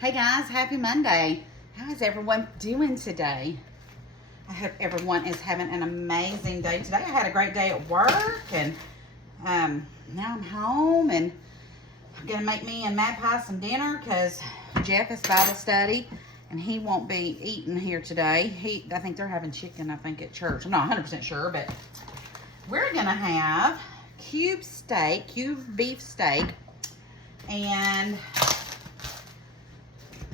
Hey guys, happy Monday. How is everyone doing today? I hope everyone is having an amazing day today. I had a great day at work and now I'm home and I'm gonna make me and Matt Pie some dinner because Jeff is Bible study and he won't be eating here today. I think they're having chicken, at church. I'm not 100% sure, but we're gonna have cube beef steak, and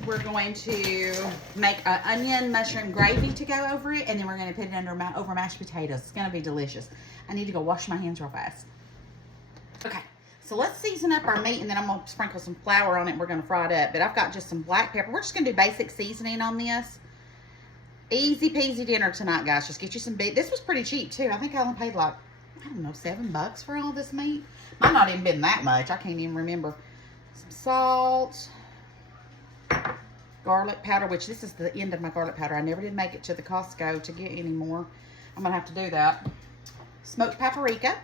we're going to make an onion mushroom gravy to go over it, and then we're going to put it over mashed potatoes. It's going to be delicious. I need to go wash my hands real fast. Okay, so let's season up our meat, and then I'm going to sprinkle some flour on it, and we're going to fry it up. But I've got just some black pepper. We're just going to do basic seasoning on this. Easy peasy dinner tonight, guys. Just get you some beef. This was pretty cheap, too. I think I only paid like, I don't know, $7 for all this meat. Might not even been that much. I can't even remember. Some salt. Garlic powder, which this is the end of my garlic powder. I never did make it to the Costco to get any more. I'm gonna have to do that. Smoked paprika.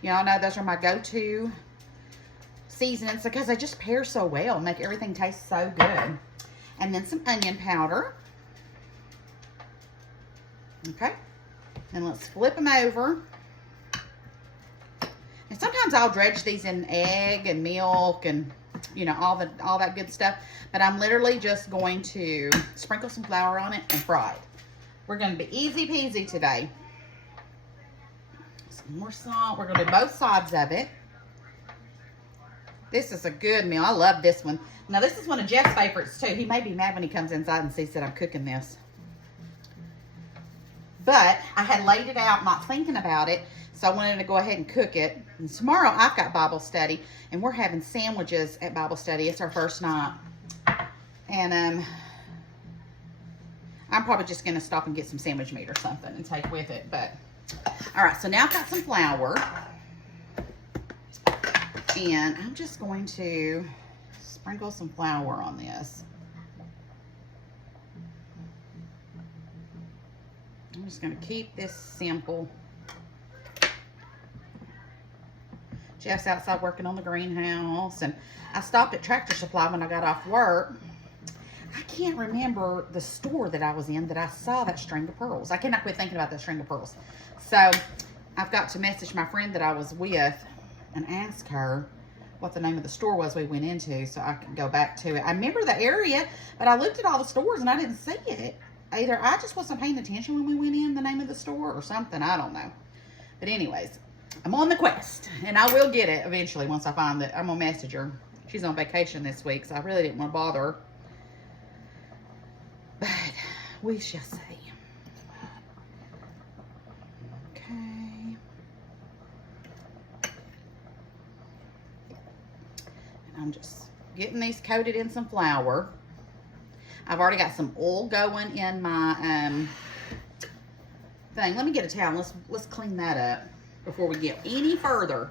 Y'all know those are my go-to seasonings because they just pair so well, make everything taste so good. And then some onion powder. Okay, and let's flip them over. And sometimes I'll dredge these in egg and milk and all that good stuff. But I'm literally just going to sprinkle some flour on it and fry it. We're going to be easy peasy today. Some more salt. We're going to do both sides of it. This is a good meal. I love this one. Now, this is one of Jeff's favorites, too. He may be mad when he comes inside and sees that I'm cooking this. But I had laid it out, not thinking about it. So I wanted to go ahead and cook it. And tomorrow I've got Bible study, and we're having sandwiches at Bible study. It's our first night. And I'm probably just going to stop and get some sandwich meat or something and take with it. But all right, so now I've got some flour. And I'm just going to sprinkle some flour on this. I'm just going to keep this simple. Jeff's outside working on the greenhouse, and I stopped at Tractor Supply when I got off work. I can't remember the store that I was in that I saw that string of pearls. I cannot quit thinking about that string of pearls. So I've got to message my friend that I was with and ask her what the name of the store was we went into so I can go back to it. I remember the area, but I looked at all the stores and I didn't see it. Either I just wasn't paying attention when we went in, the name of the store, or something. I don't know. But anyways, I'm on the quest, and I will get it eventually once I find it. I'm going to message her. She's on vacation this week, so I really didn't want to bother her. But we shall see. Okay. And I'm just getting these coated in some flour. I've already got some oil going in my thing. Let me get a towel. Let's clean that up before we get any further.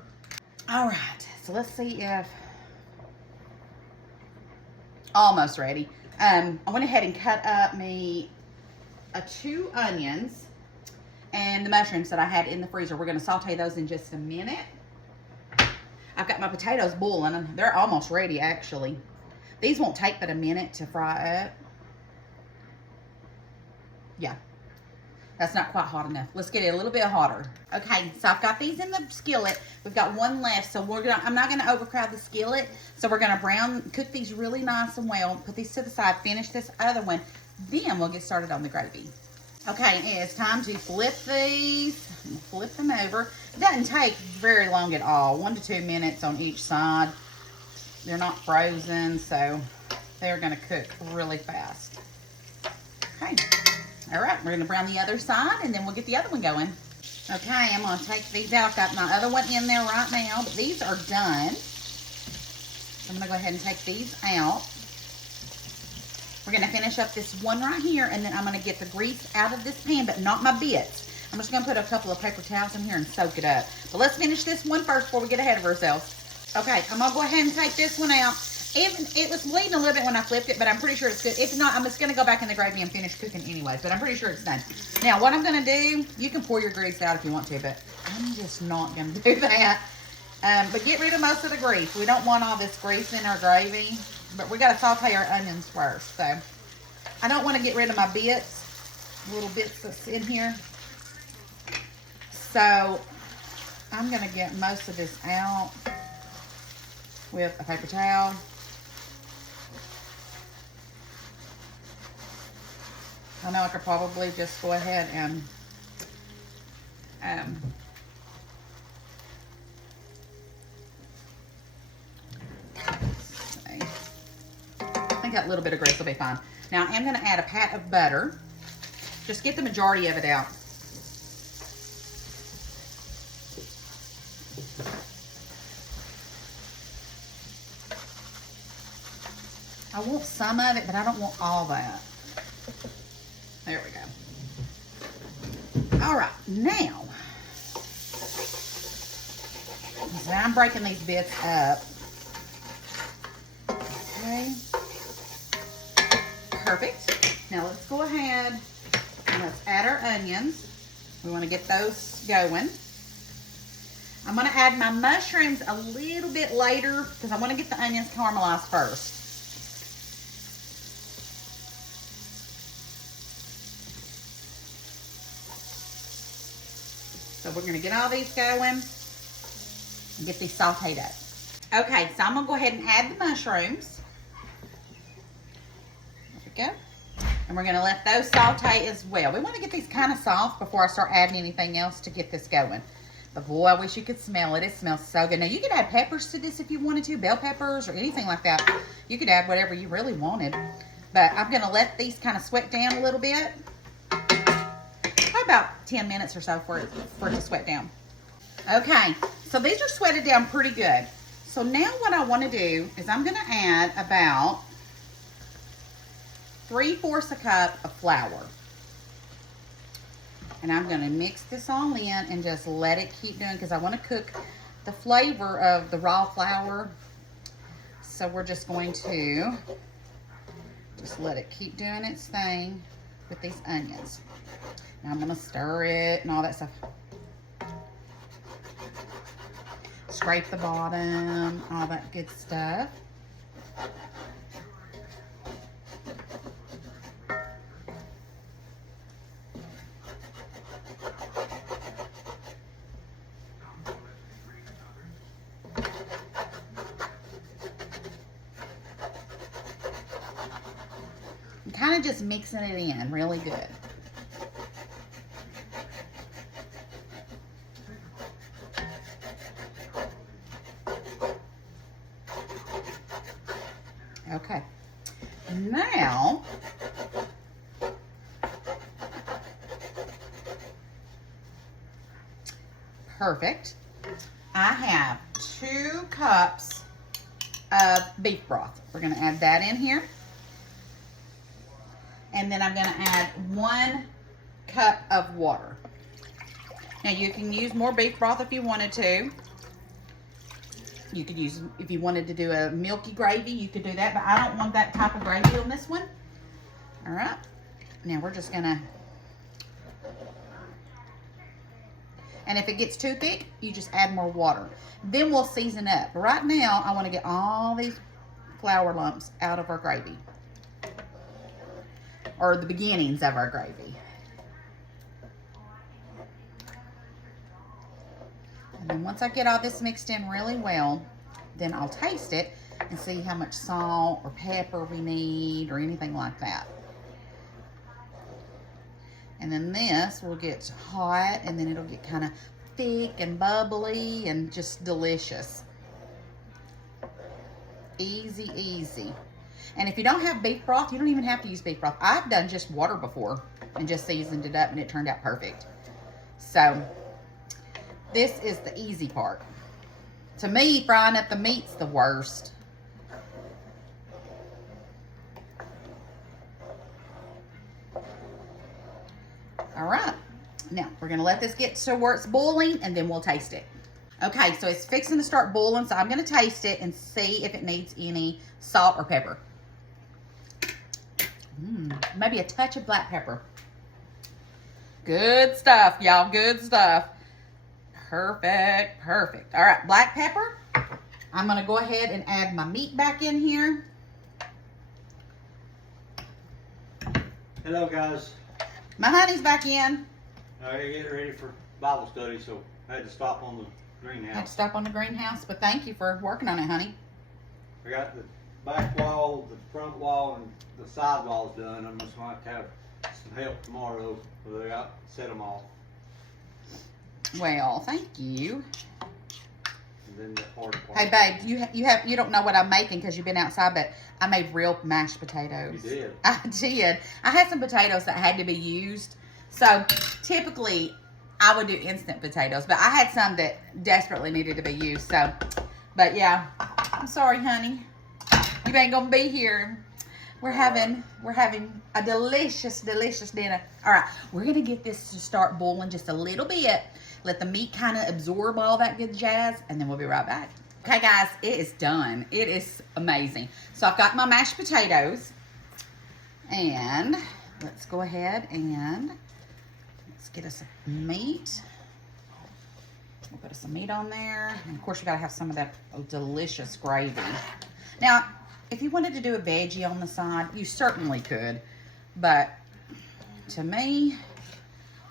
All right, so let's see if almost ready. I went ahead and cut up me 2 onions and the mushrooms that I had in the freezer. We're going to saute those in just a minute. I've got my potatoes boiling, and they're almost ready actually. These won't take but a minute to fry up. Yeah. That's not quite hot enough. Let's get it a little bit hotter. Okay, so I've got these in the skillet. We've got one left, so I'm not gonna overcrowd the skillet. So we're gonna cook these really nice and well. Put these to the side, finish this other one. Then we'll get started on the gravy. Okay, it's time to flip these. Flip them over. It doesn't take very long at all. 1 to 2 minutes on each side. They're not frozen, so they're gonna cook really fast. Okay. All right, we're gonna brown the other side, and then we'll get the other one going. Okay, I'm gonna take these out. I've got my other one in there right now, but these are done. So I'm gonna go ahead and take these out. We're gonna finish up this one right here, and then I'm gonna get the grease out of this pan, but not my bits. I'm just gonna put a couple of paper towels in here and soak it up. But let's finish this one first before we get ahead of ourselves. Okay, I'm gonna go ahead and take this one out. It was bleeding a little bit when I flipped it, but I'm pretty sure it's good. If not, I'm just going to go back in the gravy and finish cooking anyways, but I'm pretty sure it's done. Now, what I'm going to do, you can pour your grease out if you want to, but I'm just not going to do that. But get rid of most of the grease. We don't want all this grease in our gravy. But we got to saute our onions first. So I don't want to get rid of my bits, little bits that's in here. So I'm going to get most of this out with a paper towel. I know I could probably just go ahead and I think that little bit of grease will be fine. Now I'm going to add a pat of butter. Just get the majority of it out. I want some of it, but I don't want all that. There we go. All right, now, so I'm breaking these bits up. Okay. Perfect. Now let's go ahead and let's add our onions. We want to get those going. I'm going to add my mushrooms a little bit later because I want to get the onions caramelized first. So we're going to get all these going and get these sauteed up. Okay, so I'm going to go ahead and add the mushrooms. There we go. And we're going to let those saute as well. We want to get these kind of soft before I start adding anything else to get this going. But boy, I wish you could smell it. It smells so good. Now, you could add peppers to this if you wanted to, bell peppers or anything like that. You could add whatever you really wanted. But I'm going to let these kind of sweat down a little bit. About 10 minutes or so for it to sweat down. Okay, so these are sweated down pretty good. So now what I want to do is I'm going to add about 3/4 a cup of flour. And I'm going to mix this all in and just let it keep doing because I want to cook the flavor of the raw flour. So we're just going to just let it keep doing its thing with these onions. Now I'm going to stir it and all that stuff. Scrape the bottom, all that good stuff. I'm kind of just mixing it in really good. Okay, now perfect. I have 2 cups of beef broth. We're going to add that in here. And then I'm going to add 1 cup of water. Now you can use more beef broth if you wanted to. You could use, if you wanted to do a milky gravy, you could do that, but I don't want that type of gravy on this one. All right, now we're just gonna, and if it gets too thick, you just add more water. Then we'll season up. But right now, I wanna get all these flour lumps out of our gravy, or the beginnings of our gravy. And then once I get all this mixed in really well, then I'll taste it and see how much salt or pepper we need or anything like that. And then this will get hot and then it'll get kind of thick and bubbly and just delicious. Easy, easy. And if you don't have beef broth, you don't even have to use beef broth. I've done just water before and just seasoned it up and it turned out perfect. So this is the easy part. To me, frying up the meat's the worst. All right, now we're gonna let this get to where it's boiling and then we'll taste it. Okay, so it's fixing to start boiling, so I'm gonna taste it and see if it needs any salt or pepper. Maybe a touch of black pepper. Good stuff, y'all, good stuff. Perfect, perfect. All right, black pepper. I'm gonna go ahead and add my meat back in here. Hello guys. My honey's back in. You're getting ready for Bible study, so I had to stop on the greenhouse. Had to stop on the greenhouse, but thank you for working on it, honey. I got the back wall, the front wall, and the side walls done. I'm just going to have some help tomorrow, so they got set them all. Well, thank you. And then the hard part. Hey, babe, you don't know what I'm making because you've been outside, but I made real mashed potatoes. You did. I did. I had some potatoes that had to be used. So typically I would do instant potatoes, but I had some that desperately needed to be used. So, but yeah, I'm sorry, honey. You ain't gonna be here. We're having a delicious, delicious dinner. All right, we're gonna get this to start boiling just a little bit. Let the meat kind of absorb all that good jazz, and then we'll be right back. Okay, guys, it is done. It is amazing. So I've got my mashed potatoes, and let's go ahead and let's get us some meat. We'll put some meat on there, and of course you gotta have some of that delicious gravy. Now, if you wanted to do a veggie on the side, you certainly could, but to me,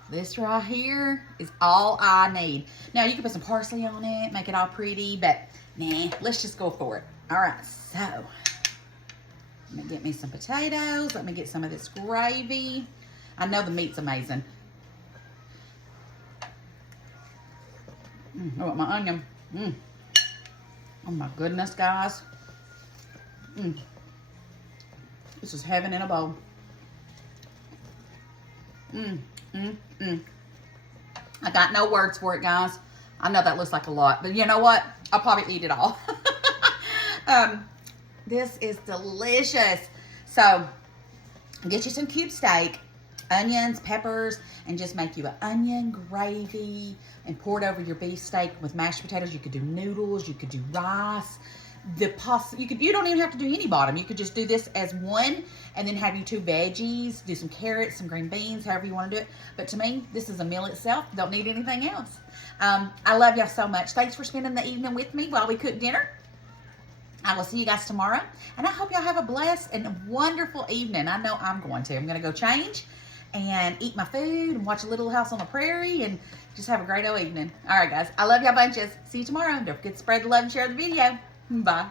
this right here is all I need. Now, you can put some parsley on it, make it all pretty, but nah, let's just go for it. All right, so let me get me some potatoes. Let me get some of this gravy. I know the meat's amazing. I want my onion. Oh my goodness, guys. This is heaven in a bowl. I got no words for it, guys. I know that looks like a lot, but you know what? I'll probably eat it all. This is delicious. So get you some cube steak, onions, peppers, and just make you an onion gravy and pour it over your beef steak with mashed potatoes. You could do noodles, you could do rice. You don't even have to do any bottom. You could just do this as one and then have you two veggies, do some carrots, some green beans, however you want to do it. But to me, this is a meal itself. Don't need anything else. I love y'all so much. Thanks for spending the evening with me while we cook dinner. I will see you guys tomorrow. And I hope y'all have a blessed and wonderful evening. I know I'm going to. I'm going to go change and eat my food and watch a Little House on the Prairie and just have a great old evening. All right, guys. I love y'all bunches. See you tomorrow. Don't forget to spread the love and share the video. Bye.